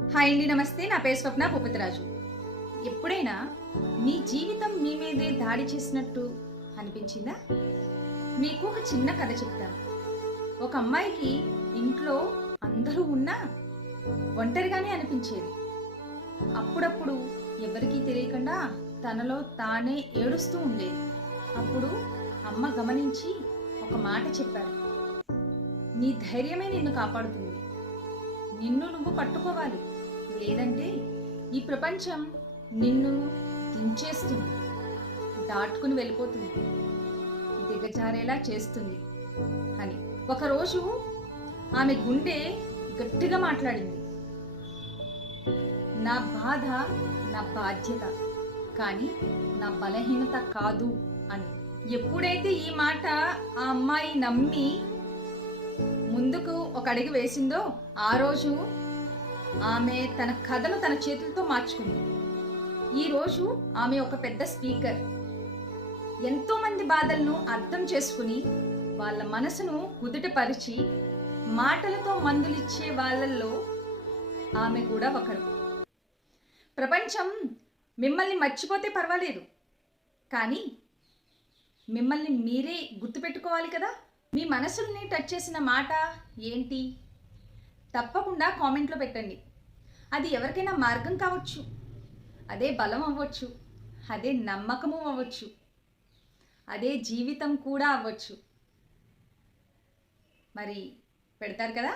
Hi అండి, నమస్తే. నా పేరు స్వప్న భూపతిరాజు. ఎప్పుడైనా మీ జీవితం మీ మీదే దాడి చేసినట్టు అనిపించిందా? మీకు ఒక చిన్న కథ చెప్తాను. ఒక అమ్మాయికి ఇంట్లో అందరూ ఉన్నా ఒంటరిగానే అనిపించేది. అప్పుడప్పుడు ఎవరికీ తెలియకుండా తనలో తానే ఏడుస్తూ ఉండేది. అప్పుడు అమ్మ గమనించి ఒక మాట చెప్పారు. నీ ధైర్యమే నిన్ను కాపాడుతుంది. నిన్ను నువ్వు పట్టుకోవాలి. లేదంటే ఈ ప్రపంచం నిన్ను దించేస్తుంది, దాటుకుని వెళ్ళిపోతుంది, దిగజారేలా చేస్తుంది అని. ఒకరోజు ఆమె గుండె గట్టిగా మాట్లాడింది. నా బాధ నా బాధ్యత, కానీ నా బలహీనత కాదు అని. ఎప్పుడైతే ఈ మాట ఆ అమ్మాయి నమ్మి ముందుకు ఒక అడుగు వేసిందో ఆ రోజు ఆమె తన కథను తన చేతులతో మార్చుకుంది. ఈరోజు ఆమె ఒక పెద్ద స్పీకర్. ఎంతో మంది బాధలను అర్థం చేసుకుని వాళ్ళ మనసును కుదుటపరిచి మాటలతో మందులిచ్చే వాళ్ళల్లో ఆమె కూడా ఒకరు. ప్రపంచం మిమ్మల్ని మర్చిపోతే పర్వాలేదు, కానీ మిమ్మల్ని మీరే గుర్తుపెట్టుకోవాలి కదా. మీ మనసుల్ని టచ్ చేసిన మాట ఏంటి? తప్పకుండా కామెంట్లో పెట్టండి. అది ఎవరికైనా మార్గం కావచ్చు, అదే బలం అవ్వచ్చు, అదే నమ్మకము అవ్వచ్చు, అదే జీవితం కూడా అవ్వచ్చు. మరి పెడతారు కదా.